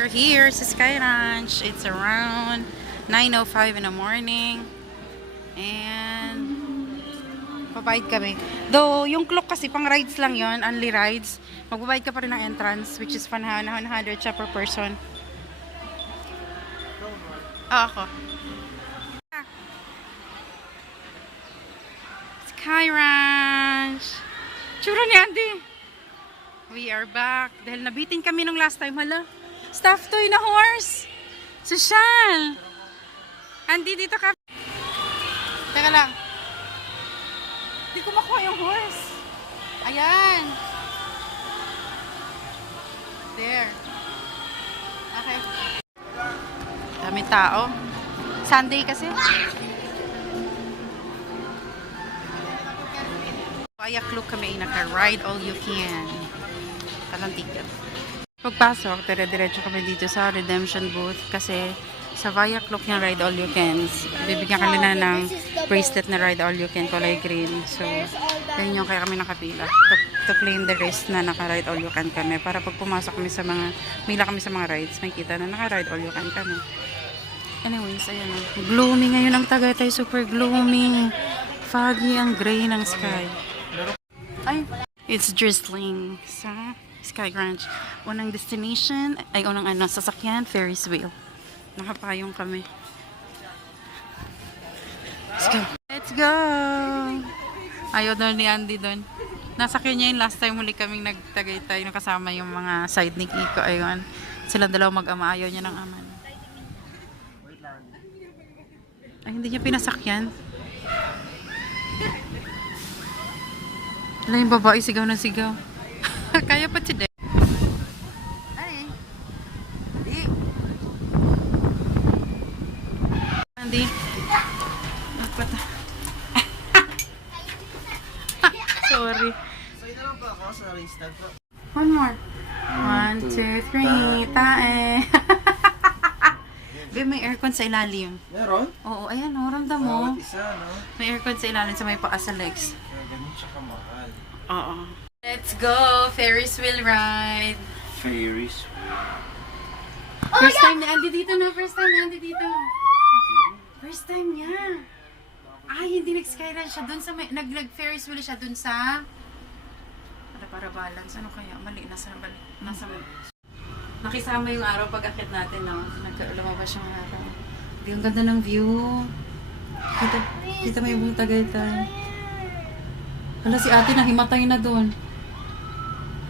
We're here sa Sky Ranch. It's around 9:05 in the morning. And babayad kami. Though, yung clock kasi pang rides lang yon, only rides. Magbabayad ka pa rin ng entrance, which is 100 siya per person. Ako. Sky Ranch. Tsura ni Andy. We are back. Dahil nabitin kami nung last time. Hala, stuffed toy na horse. Sosyal. Andy, dito ka. Teka lang. Hindi ko makuha yung horse. Ayan. There. Okay. Dami tao. Sunday kasi. Via Club kami naka-ride all you can. Talang ticket. Pagpasok, dire-diretso kami dito sa redemption booth kasi sa Via Club yung ride all you can. Bibigyan kanila ng bracelet na ride all you can kulay green. So, yun yung kaya kami nakapila. To claim the rest na naka-ride all you can kami. Para pag pumasok kami sa mga, mila kami sa mga rides, may kita na naka-ride all you can kami. Anyways, ayan o. Gloomy ngayon ang Tagaytay. Super gloomy. Foggy ang gray ng sky. Ay, it's drizzling sa Sky Ranch. Unang destination, ay unang sasakyan, Ferris wheel. Nakapayong kami. Let's go. Let's go! Ayaw doon ni Andy doon. Nasakyan niya yung last time huli kaming nagtagaytay. Nakasama yung mga side ni Kiko. Ayun. Sila dalawa mag-ama. Ayaw niya ng aman. Ay, hindi niya pinasakyan. Wala yung babae, sigaw na sigaw. Kaya pa si Dek. Ay. Di. Andy. Nagpata. Sorry. One more. 1, 2, 3. Tae. Be, may aircon sa ilalim. Meron? Oo, ayan o, ramdam mo. Bawat isa, no? May aircon sa ilalim sa may paa sa legs. Kaya ganun siya kamahal. Oo. Let's go! Ferris wheel ride! Ferris First time ni Andy dito na. First time ni Andy dito. First time niya. Ay, hindi nag-sky ride siya. Dun sa may, nag-Ferris wheel siya dun sa... Para balance. Ano kaya? Mali. Nasa nakisama yung araw pag-akit natin, no? Lumabas yung araw. Di, ang ganda ng view. Kita mo yung buong Tagaytay. Hala, si ate nahimatay na doon.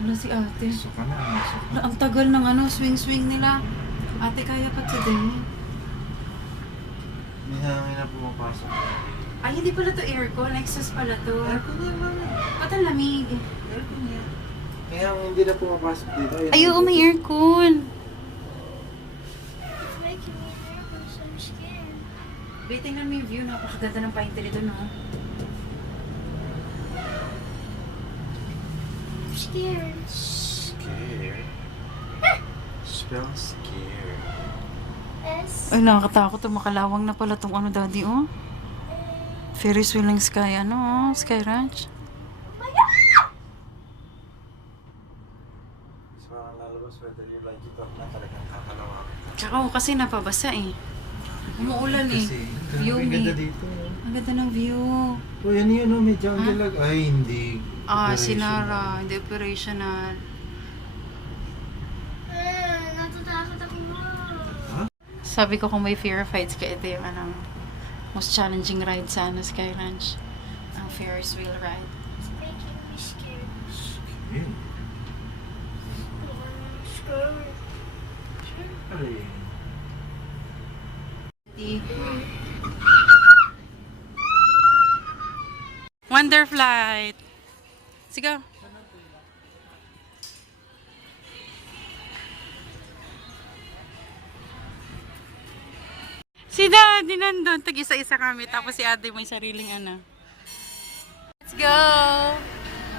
Hala, si ate. So ka na. Hala, ang tagal ng swing-swing nila. Ate, kaya pa today. May hangin na pumapasok. Ay, hindi pala to aircon. Exhaust pala to. Aircon yan, mami. Ba't ang lamig? Aircon yan. May hangin hindi na pumapasok dito. Ay, oo, may aircon. It's making me nervous. I'm scared. Be, tingnan mo yung view. Napakaganda ng pine tree doon, no? I'm scared. Scared. Spell scared. S. Ay, nakakatakot. Makalawang na pala tong daddy, oh. Ferris wheel ng Sky, Sky Ranch. So, ang lalabas whether you like it or not, talagang kakalawa. Tsaka, kasi napabasa, eh. Umuulan, eh. Kasi, View, ang ganda eh. dito. Ang ganda ng view. Oh, yan yun, oh, medyo ang galag. Ay, hindi. Sinara. Hindi operational. Natatakot ako mo. Sabi ko kung may fear of heights ka, ito yung most challenging ride sa Sky Ranch. Ang Ferris wheel ride. It's making me scared. Scared. Scared. Siyempre. Wonder Flight. Sigaw. Si Daddy nandun. Tag-isa-isa kami. Tapos si Ate may sariling Let's go!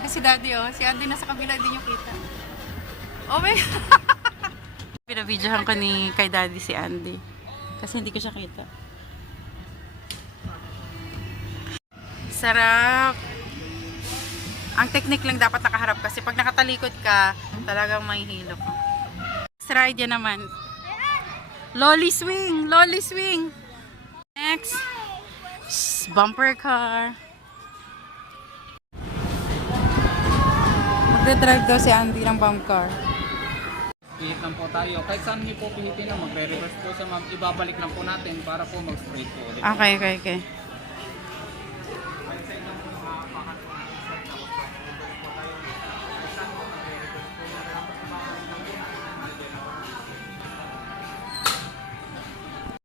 Ay, si Daddy, oh. Si Andy nasa kabila, hindi nyo kita. Oh my Pinabidyohan ko kay Daddy si Andy. Kasi hindi ko siya kita. Sarap! Ang technique lang dapat nakaharap kasi pag nakatalikod ka, talagang mahihilo ka. Ride yan naman. Lolly swing! Lolly swing! Next, bumper car. Magdadrive daw si Andy ng bump car. Pihit lang po tayo. Kahit saan niyo po pihitin na magre-reverse po sa ma'am, ibabalik lang po natin para po mag-straight po ulit. Okay.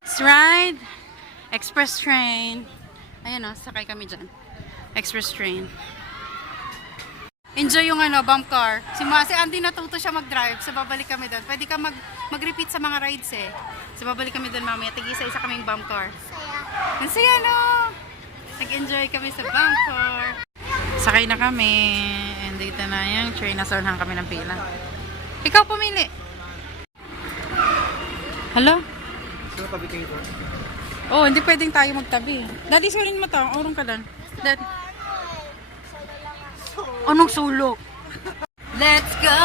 Let's ride express train. Ayan o, sakay kami dyan. Express train. Enjoy yung bump car. Si Andy natuto siya mag-drive, so babalik kami doon. Pwede ka mag-repeat sa mga rides eh. So babalik kami doon mamaya. Tig-isa-isa kaming bump car. Saya. Ang saya no! Nag-enjoy kami sa bump car. Sakay na kami. And dito na yung train. Nasaunahan kami ng pila. Ikaw pumili. Hello? Sino kabiting ko? Oh, hindi pwedeng tayo magtabi. Daddy, surin mo to. Urong ka doon. Dad. Anong sulok? Let's go!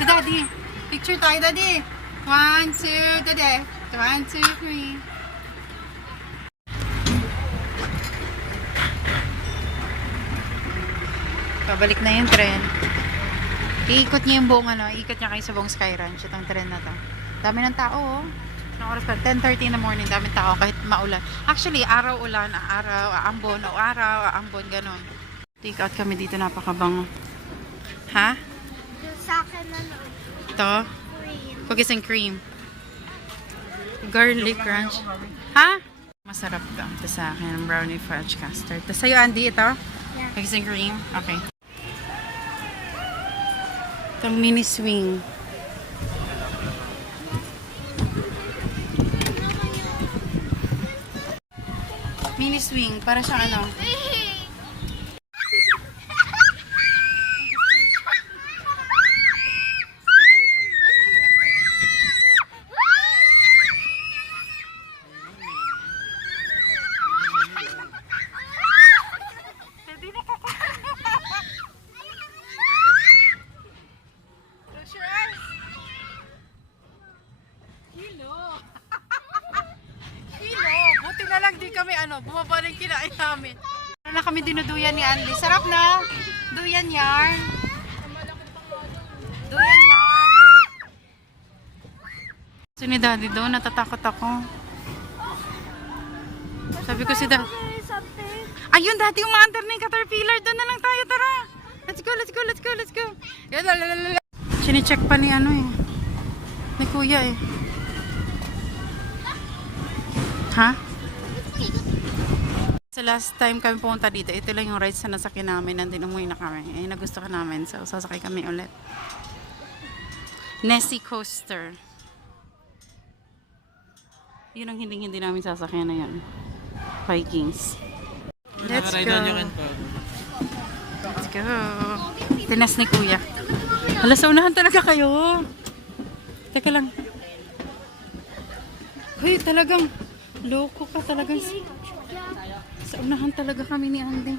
Si Daddy. Picture tayo, Daddy. 1, 2, Daddy. 1, 2, 3. Pabalik na yung tren. Iikot niya yung buong ikot niya kayo sa buong Sky Ranch. Itong tren na to. Dami ng tao, oh. Anong oras pa? 10:30 in the morning. Daming tao kahit maulan. Actually, araw-ulan, araw, aambon, o araw, aambon, ganun. Take out kami dito, napakabango. Ha? Yung sa akin Ito? cream. Cookies and cream. Garlic crunch. Ha? Masarap to. Ito sa akin, brownie fudge custard. Ito sa'yo, Andy, ito? Yeah. Cookies and cream? Okay. Itong mini swing. Mini swing, para siyang buti na lang di kami bumaba rin kinain namin. Ano na kami dinuduyan ni Andy. Sarap na. Duyan yarn. Duyan yarn. So ni Daddy doon, natatakot ako. Sabi ko si Daddy. Something. Ayun, Daddy, umaandar na yung caterpillar. Doon na lang tayo, tara. Let's go, let's go, let's go, let's go. Chine-check pa ni ni Kuya eh. Ha? Sa last time kami pumunta dito, ito lang yung rides na nasakyan namin. Nandun umuwi na kami. Eh, nagustuhan namin. So, sasakay kami ulit. Nessie Coaster. Yun ang hindi namin sasakyan na yun. Vikings. Let's go. Let's go. Tinas ni Kuya. Hala, sa unahan talaga kayo. Teka lang. Uy, talagang loko ka talagang. Sa unahan talaga kami ni Andy.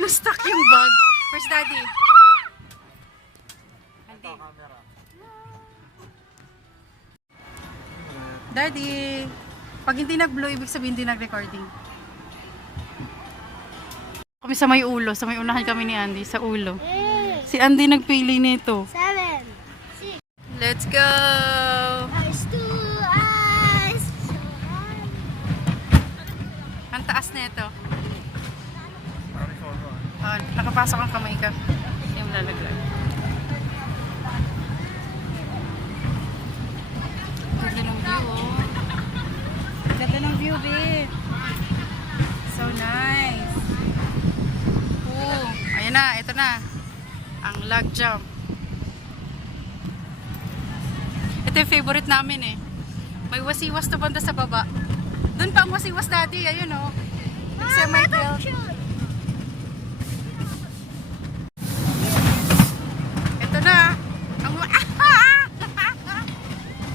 Na-stuck yung bag. Where's Daddy? Daddy, pag hindi nag-blow, ibig sabihin hindi nag-recording. Kami sa may ulo, sa may unahan kami ni Andy, sa ulo. Si Andy nagpili nito. 7, 6. Let's go! Eyes to eyes. Ang taas nito. Oh, nakapasok ang kamay ka. Yung lalaglag. Ganda ng view, oh. Ganda ng view, babe. So nice. Oh, ayan na, ito na. Ang log jump. Ito yung favorite namin eh. May wasiwas to banda sa baba. Doon pa ang wasiwas dati, ayun oh. Semi-field. Ito na. Ang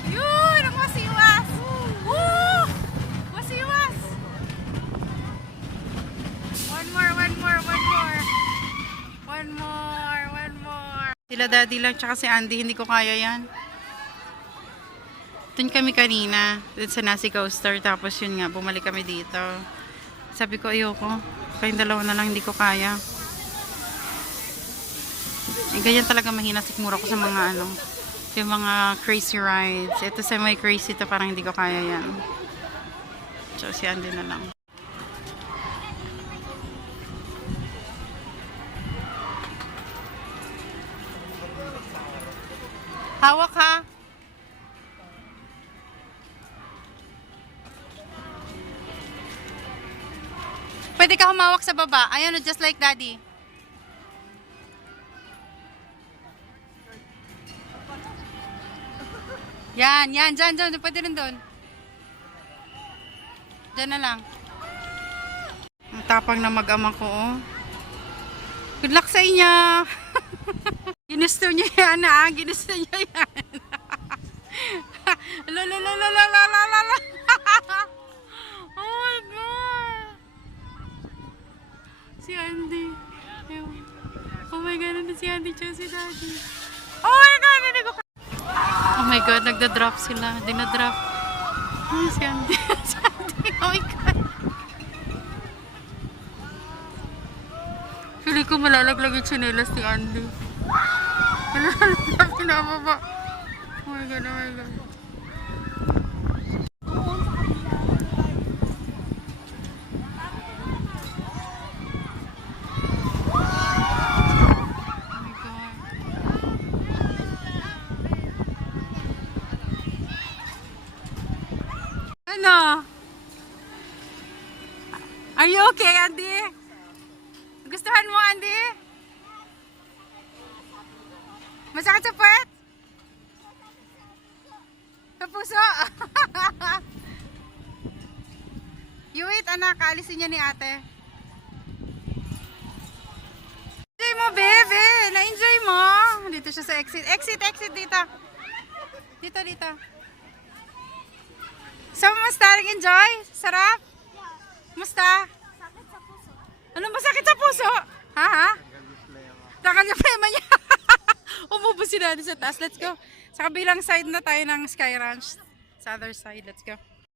yun, ang wasiwas. Woo! Wasiwas. One more. Sila daddy lang tsaka si Andy, hindi ko kaya yan. Doon kami kanina, doon sa Nasi Coaster, tapos yun nga, bumalik kami dito. Sabi ko, ayoko. Kayong dalawa na lang, hindi ko kaya. Eh, ganyan talaga mahina sikmura ko sa mga ano, yung mga crazy rides. Ito semi-crazy to, parang hindi ko kaya yan. So, si Andy na lang. Hawak ha. Pwede ka humawak sa baba. Ayan, just like daddy. Yan. Dyan. Pwede rin doon. Dyan na lang. Ang tapang na mag-ama ko, oh. Good luck sa inyo. Ginusto niya yan, ha? Ginusto niya yan. Lalalala. Oh my God. Si Andy. Oh my God, ano si Andy tsaka si Daddy. Oh my God, hindi ko oh my God, nagda-drop sila. Dinadrop. Oh, si Andy. Si Andy. Oh my God. Pili ko malalaglag yung tsinelas ni Andy. Malalaglag pinababa. Oh my God. Ano? Are you okay, Andy? Gustuhan mo, Andy? Masakit sa puwet? Sa puso? You wait, anak. Kaalisin niya ni ate. Enjoy mo, bebe. Na-enjoy mo. Dito siya sa exit. Exit dito. Dito. So, musta? Nag-enjoy? Sarap? Musta? Sakit sa puso. Ano masakit sa puso? Ha? Takal yung flema niya. Umubo si Daddy sa taas. Let's go. Sa kabilang side na tayo ng Sky Ranch. Sa other side. Let's go.